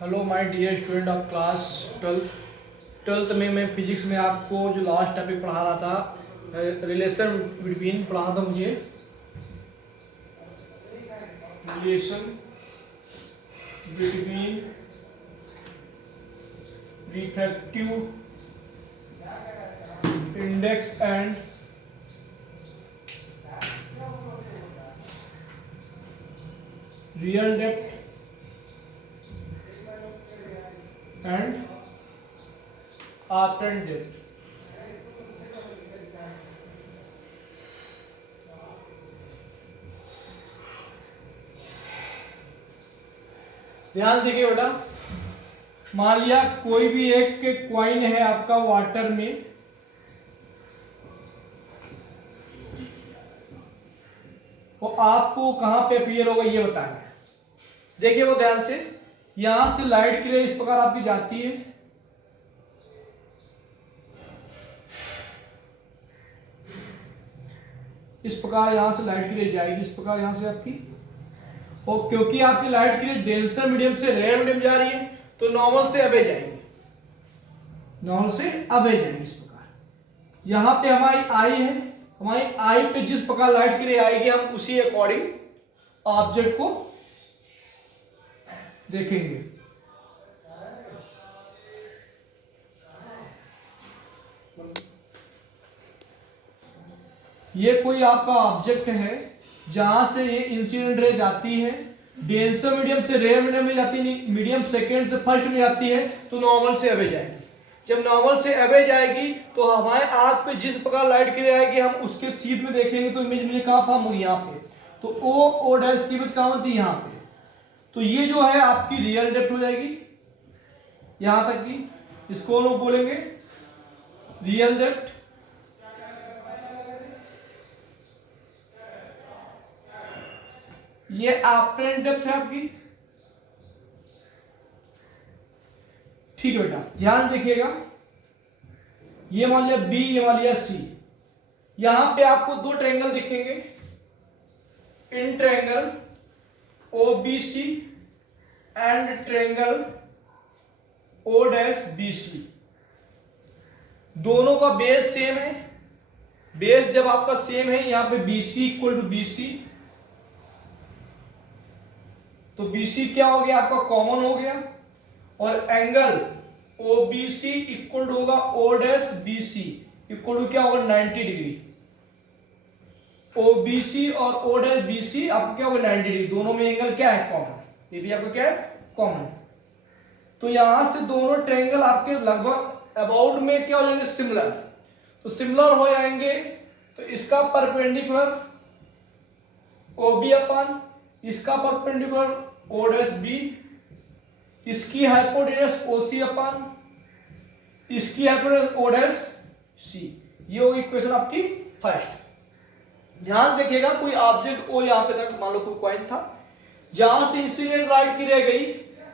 Hello my dear student of class twelfth में मैं physics में आपको जो लास्ट टॉपिक पढ़ा रहा था रिलेशन बिटवीन पढ़ा था मुझे relation between refractive index and real depth and apparent depth। ध्यान देखिए बेटा, मान लिया कोई भी एक कॉइन है आपका वाटर में, वो आपको कहां पे अपीयर होगा ये बताना है। देखिए वो ध्यान से, यहां से लाइट की रे इस प्रकार आपकी जाती है, इस प्रकार यहां से लाइट की रे जाएगी, इस प्रकार यहां से आपकी, और क्योंकि आपकी लाइट की रे डेंसर मीडियम से रेयर मीडियम जा रही है तो नॉर्मल से अवे जाएंगे, नॉर्मल से अवे जाएंगे इस प्रकार। यहां पे हमारी आई है, हमारी आई पे जिस प्रकार लाइट की रे आएगी हम उसी अकॉर्डिंग ऑब्जेक्ट को देखेंगे। ये कोई आपका ऑब्जेक्ट है जहां से ये इंसिडेंट रे जाती है, डेंसर मीडियम से रेयर मीडियम में जाती है, मीडियम सेकेंड से फर्स्ट में जाती है तो नॉर्मल से अवे जाएगी। जब नॉर्मल से अवे जाएगी तो हमारे आंख पे जिस प्रकार लाइट की रे आएगी हम उसके सीध में देखेंगे तो इमेज मुझे कहां फॉर्म होगी, यहाँ पे, तो ओ डैश की इमेज कहां बनती है, यहाँ पे। तो ये जो है आपकी रियल डेप्थ हो जाएगी यहां तक की, इसको लोग बोलेंगे रियल डेप्थ। ये एपरेंट डेप्थ है आपकी, ठीक है बेटा। ध्यान देखिएगा, ये मान लिया बी, ये मान लिया सी, यहां पे आपको दो ट्रायंगल दिखेंगे, इन triangle O B C and triangle O dash B C. दोनों का बेस सेम है, बेस जब आपका सेम है यहां पे B C equal to B C, तो BC क्या हो गया आपका कॉमन हो गया, और एंगल OBC इक्वल टू होगा O dash BC equal to क्या होगा 90 डिग्री। OBC और O डैश BC आपको क्या होगा 90 डिग्री, दोनों में एंगल क्या है कॉमन, ये भी आपको क्या है कॉमन। तो यहां से दोनों ट्रायंगल आपके लगभग अबाउट में क्या हो जाएंगे सिमिलर, तो सिमिलर हो जाएंगे तो इसका परपेंडिकुलर OB अपन, इसका परपेंडिकुलर O डैश B, इसकी हाइपोटेनस OC अपन, इसकी हाइपोटेनस O डैश C। ये होगी इक्वेशन आपकी फर्स्ट। ध्यान देखिएगा, कोई ऑब्जेक्ट O यहां पे तक मान लो कोई कॉइन था, जहां से इंसिडेंट लाइट की रे गई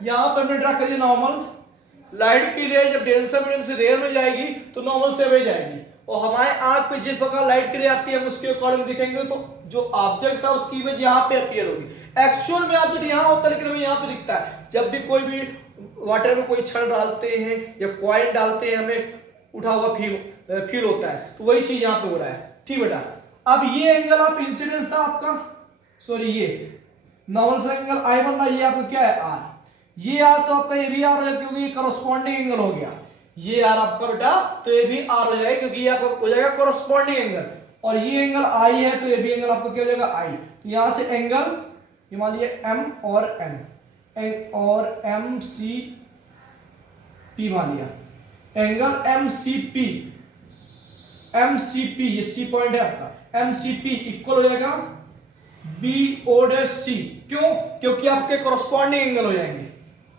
यहां पर हमने ड्रा कर दिया नॉर्मल, लाइट की रे जब डेंसर मीडियम से रेयर में जाएगी तो नॉर्मल से अवे जाएगी, और हमारे आंख पे जिस प्रकार लाइट की रे आती है हम उसके अकॉर्डिंग दिखेंगे, तो जो ऑब्जेक्ट था उसकी इमेज यहाँ पे अपीयर होगी। एक्चुअल में ऑब्जेक्ट यहाँ होता है लेकिन हमें यहाँ पे दिखता है। जब भी कोई भी वाटर में कोई छड़ डालते हैं या कॉइन डालते हैं हमें उठा हुआ फील होता है, तो वही चीज यहाँ पे हो रहा है, ठीक बेटा। अब ये एंगल आप इंसिडेंस था आपका, सॉरी ये नॉर्मल सा एंगल आई बन रहा है, ये आपका क्या है आर, ये आर तो आपका ये भी आर है क्योंकि ये करस्पॉन्डिंग एंगल हो गया, ये आर आपका बेटा तो ये भी आर हो जाएगा क्योंकि ये आपका हो जाएगा करस्पॉन्डिंग एंगल, और ये एंगल आई है तो ये भी एंगल आपका क्या हो जाएगा आई। तो यहां से एंगल ये मान लिया एम और एम सी पी मान लिया, एंगल एम सी पी ये सी पॉइंट है आपका, एम सी पी इक्वल हो जाएगा बी ओ डैश सी, क्यों, क्योंकि आपके करस्पॉन्डिंग एंगल हो जाएंगे,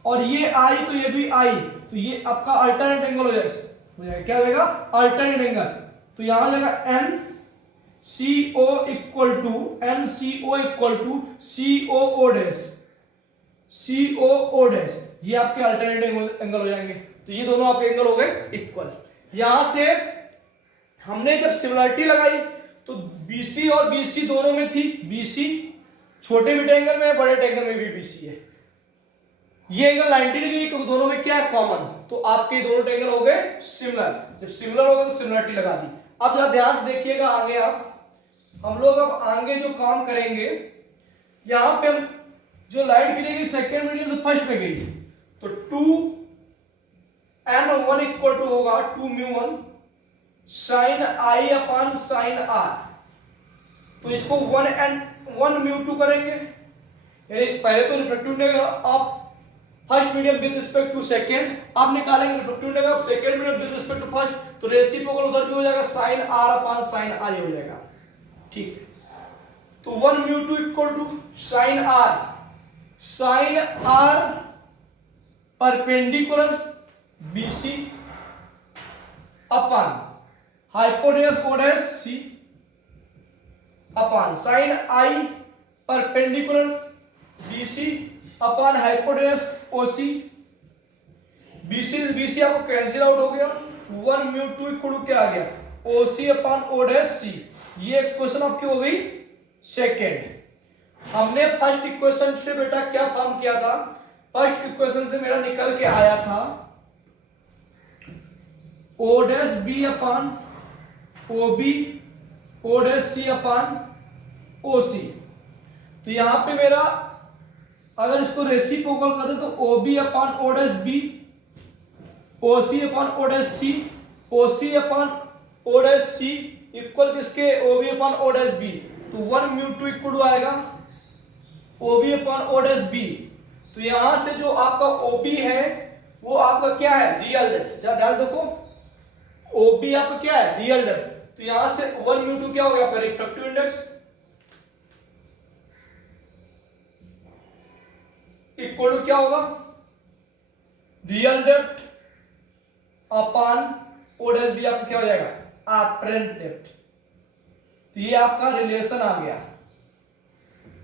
और ये आई तो ये भी आई, तो ये आपका अल्टरनेट एंगल हो जाएगा, क्या हो जाएगा अल्टरनेट एंगल। तो यहां हो जाएगा N C O equal to C O O dash, ये आपके अल्टरनेट एंगल हो जाएंगे, तो ये दोनों आपके एंगल हो गए इक्वल। यहां से हमने जब सिमिलरिटी लगाई तो BC और BC दोनों में थी, BC छोटे भी ट्रायंगल में है, बड़े ट्रायंगल में भी BC है, ये एंगल 90 डिग्री, क्योंकि दोनों में क्या है कॉमन, तो आपके दोनों ट्रायंगल हो गए सिमिलर। जब सिमिलर हो गए तो सिमिलरिटी लगा दी। अब जरा ध्यान से देखिएगा आगे, आप हम लोग अब आगे जो काम करेंगे, यहां पे हम जो लाइट गिरेगी सेकेंड मीडियम से फर्स्ट में गई, तो 2n1 इक्वल टू होगा 2μ1 sine I upon sine R. तो इसको 1 करेंगे, यानी पहले तो रिफ्रैक्टिव इंडेक्स आप first medium with respect to second, आप निकालेंगे रिफ्रैक्टिव इंडेक्स आप second medium with respect to first, तो रेसिप्रोकल उधर भी हो जाएगा, sine R upon sine R हो जाएगा। ठीक है, तो 1μ2 equal to sine R perpendicular BC upon hypotenuse ओडेस C upon sine I perpendicular BC upon hypotenuse OC। BC आपको कैंसिल आउट हो गया, 1μ2 इक्वल टू क्या आ गया, OC अपॉन ओडेस C। ये इक्वेशन आपकी हो गई सेकेंड। हमने फर्स्ट इक्वेशन से बेटा क्या फॉर्म किया था, फर्स्ट इक्वेशन से मेरा निकल के आया था O'B upon OB O'C upon OC। तो यहां पे मेरा अगर इसको रेसिप्रोकल कर दे तो OB upon O'B, OC upon O'C, OC upon O'C equal किसके, OB अपॉन O'B। तो 1μ2 इक्वल आएगा OB अपॉन O'B। तो यहां से जो आपका OB है वो आपका क्या है, रियल डेप्थ। ध्यान देखो, OB आपका क्या है, रियल डेप्थ। तो यहां से 1μ2 क्या हो गया आपका रिफ्रैक्टिव इंडेक्स इक्वल टू क्या होगा, रियल डेप्थ अपॉन O'B आपका क्या हो जाएगा, अपरेंट डेप्थ। तो ये आपका रिलेशन आ गया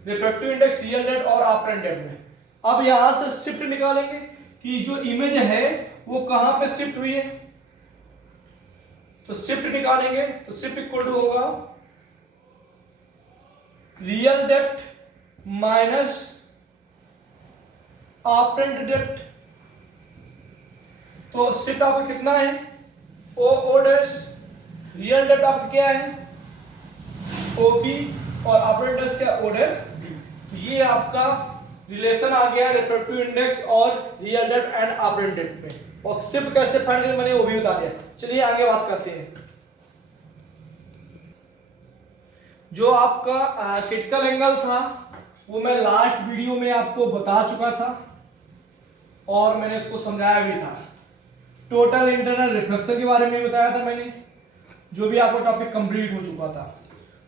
रिफ्रैक्टिव इंडेक्स, रियल डेप्थ और अपरेंट डेप्थ में। अब यहां से शिफ्ट निकालेंगे कि जो इमेज है वो कहां पे शिफ्ट हुई है, तो शिफ्ट निकालेंगे तो शिफ्ट इक्वल टू होगा real depth minus apparent depth. तो शिफ्ट आपका कितना है, O डैश, रियल डेप्थ आपका क्या है OB और अपरेंट डेप्थ क्या O डैश B। तो ये आपका रिलेशन आ गया रिफ्रैक्टिव इंडेक्स और real depth and apparent depth में। और शिफ्ट कैसे फाइंड करें मैंने वो भी बता दिया। चलिए आगे बात करते हैं। जो आपका क्रिटिकल एंगल था वो मैं लास्ट वीडियो में आपको बता चुका था और मैंने इसको समझाया भी था। टोटल इंटरनल रिफ्लेक्शन के बारे में बताया था मैंने, जो भी आपका टॉपिक कंप्लीट हो चुका था।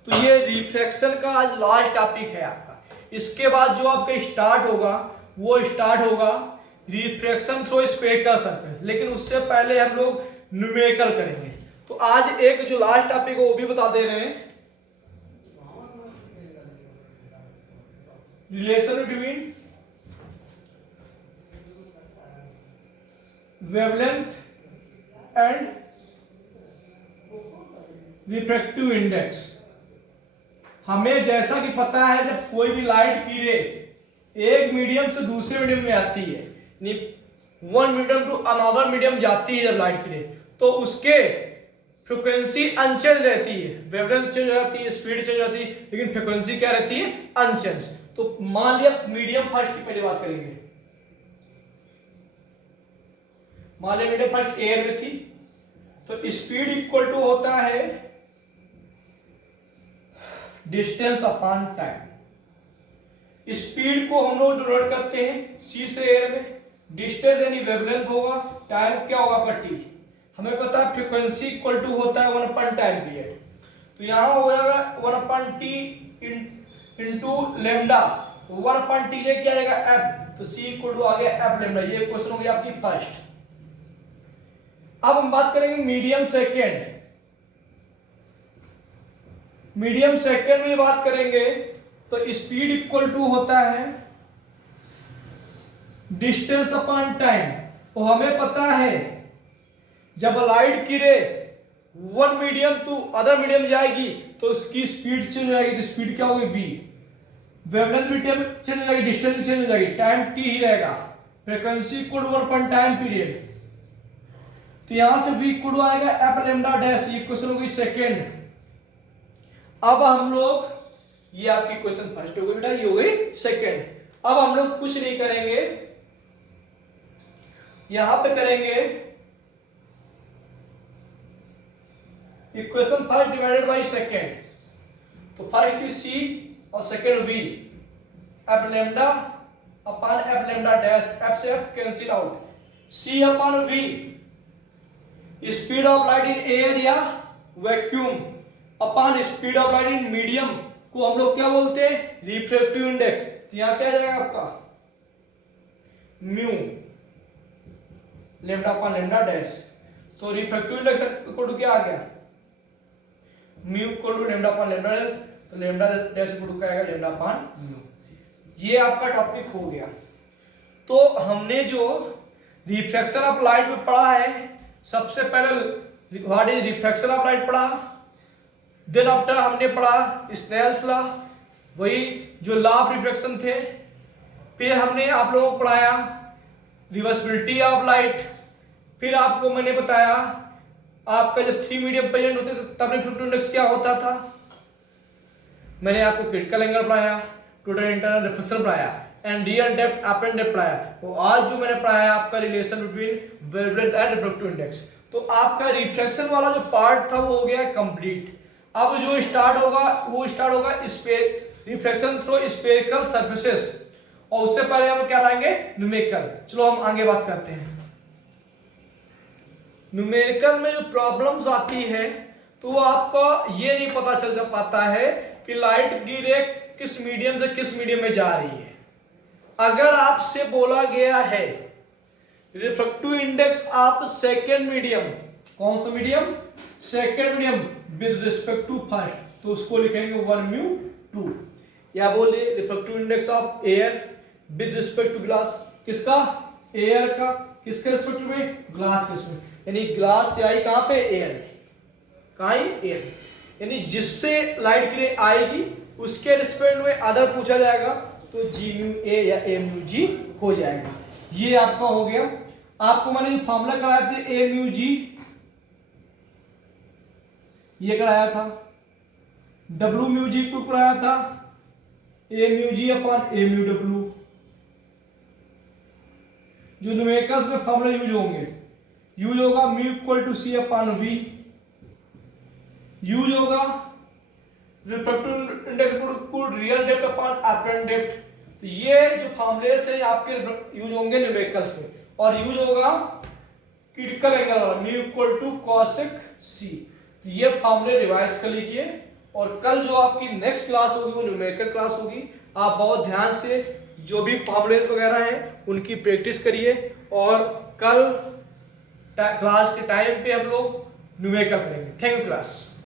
तो ये रिफ्लेक्शन का आज लास्ट टॉपिक है आपका। इसके बाद जो आपका स्टार्ट होगा वो स्टार्ट होगा रिफ्लेक्शन थ्रू स्फेरिकल सरफेस, लेकिन उससे पहले हम लोग न्यूमेरिकल करेंगे। तो आज एक जो लास्ट टॉपिक है वो भी बता दे रहे हैं, relation between wavelength and refractive index. हमें जैसा कि पता है जब कोई भी लाइट किरे एक मीडियम से दूसरे मीडियम में आती है, one medium to another medium जाती है जब लाइट किरे, तो उसके फ्रीक्वेंसी अनचेंज रहती है, वेवलेंथ चेंज हो जाती है, स्पीड चेंज हो जाती है, लेकिन फ्रीक्वेंसी क्या रहती है, अनचेंज। तो मान लिया मीडियम फर्स्ट की पहले बात करेंगे। मान लिया मीडियम फर्स्ट एयर में थी, तो स्पीड इक्वल टू होता है डिस्टेंस अपॉन टाइम। स्पीड को हम लोग डिनोट करते हैं सी से एयर में, डिस्टेंस यानी वेवलेंथ होगा, टाइम क्या होगा आपका टी। हमें पता है फ्रीक्वेंसी इक्वल टू होता है 1 अपॉन टाइम पीरियड। तो यहां हो जाएगा 1 upon T into lambda, 1 upon T ये क्या आएगा एफ, तो सी इक्वल टू आ गया एफ लेमडा। ये क्वेश्चन हो गया आपकी फर्स्ट। अब हम बात करेंगे मीडियम सेकेंड। मीडियम सेकेंड में बात करेंगे तो स्पीड इक्वल टू होता है डिस्टेंस अपॉन टाइम। तो हमें पता है जब लाइट किरे one medium to other medium जाएगी तो उसकी स्पीड चेंज हो जाएगी, तो स्पीड क्या होगी v, वेवलेंथ भी चेंज हो जाएगी, डिस्टेंस भी चेंज हो जाएगी, टाइम t ही रहेगा। Frequency equal to 1 time period, तो यहां से v इक्वल टू आएगा एफ लेमडा डैश, ये क्वेश्चन हो गई सेकेंड। अब हम लोग, ये आपकी क्वेश्चन फर्स्ट हो गई बेटा, ये हो गई सेकेंड। अब हम लोग कुछ नहीं करेंगे, यहां पे करेंगे equation first divided by second, तो फर्स्ट इज सी और second V, F lambda upon F lambda dash, F से F cancel out, C upon V speed of light in air या vacuum upon speed of light in medium को हम लोग क्या बोलते हैं, रिफ्रैक्टिव इंडेक्स। तो यहां क्या जाएगा आपका mu lambda upon lambda dash, तो रिफ्रैक्टिव इंडेक्स इक्वल टू क्या आ गया, mu equal to lambda upon lambda dash, तो लेमडा डैश इक्वल टू क्या आएगा, लेमडा अपॉन म्यू। ये आपका टॉपिक हो गया। तो हमने जो रिफ्रैक्शन ऑफ लाइट में पढ़ा है, सबसे पहले what is refraction of light पढ़ा, देन आफ्टर हमने पढ़ा स्नेल्स लॉ, वही जो लॉ ऑफ रिफ्रैक्शन थे। फिर हमने आप लोगों को पढ़ाया रिवर्सिबिलिटी ऑफ लाइट। फिर आपको मैंने बताया आपका जब 3 मीडियम प्रेजेंट होते थे तब रिफ्रैक्टिव इंडेक्स क्या होता था। मैंने आपको क्रिटिकल एंगल पढ़ाया, टोटल इंटरनल रिफ्लेक्शन पढ़ाया and real depth apparent depth पढ़ाया। तो आज जो मैंने पढ़ाया आपका relation between wavelength and refractive index. तो आपका रिफ्लेक्शन वाला जो पार्ट था वो हो गया कंप्लीट। अब जो स्टार्ट होगा वो स्टार्ट होगा रिफ्लेक्शन थ्रू स्फेरिकल सरफेसेस, और उससे पहले हम क्या लाएंगे, न्यूमेरिकल। चलो हम आगे बात करते हैं। न्यूमेरिकल में जो प्रॉब्लम्स आती है तो आपका ये नहीं पता चल पाता है कि लाइट की रे किस मीडियम से किस मीडियम में जा रही है। अगर आपसे बोला गया है refractive index of second medium, कौन सा medium, second medium with respect to first, तो उसको लिखेंगे 1 म्यू 2। या बोले refractive index of air with respect to glass, किसका, एयर का, किसके रिस्पेक्ट में, ग्लास के रिस्पेक्ट, यानी ग्लास से आई कहां पे, एयर में, कहां एयर, यानी जिससे लाइट की रे आएगी उसके रिस्पेक्ट में अदर पूछा जाएगा तो जी म्यू ए या ए म्यू जी हो जाएगा। ये आपका हो गया। आपको मैंने जो फॉर्मूला कराया था ए म्यू जी, ये कराया था, डब्ल्यू म्यू जी को कराया था a mu G upon a mu W. जो न्यूमेरिकल्स में फॉर्मूला यूज होगा mu equal to C upon V, use होगा refractive index equal real depth upon apparent depth. तो ये जो फॉर्मूले से आपके यूज होंगे न्यूमेरिकल्स में, और यूज होगा क्रिटिकल एंगल वाला mu equal to cosec C. तो ये फॉर्मूले रिवाइज कर लीजिए, और कल जो आपकी नेक्स्ट क्लास होगी वो न्यूमेरिकल क्लास होगी। आप बहुत ध्यान से जो भी फॉर्मूलेस वगैरह हैं उनकी प्रैक्टिस करिए, और कल क्लास के टाइम पे हम लोग न्यूमेरिकल करेंगे। Thank you class.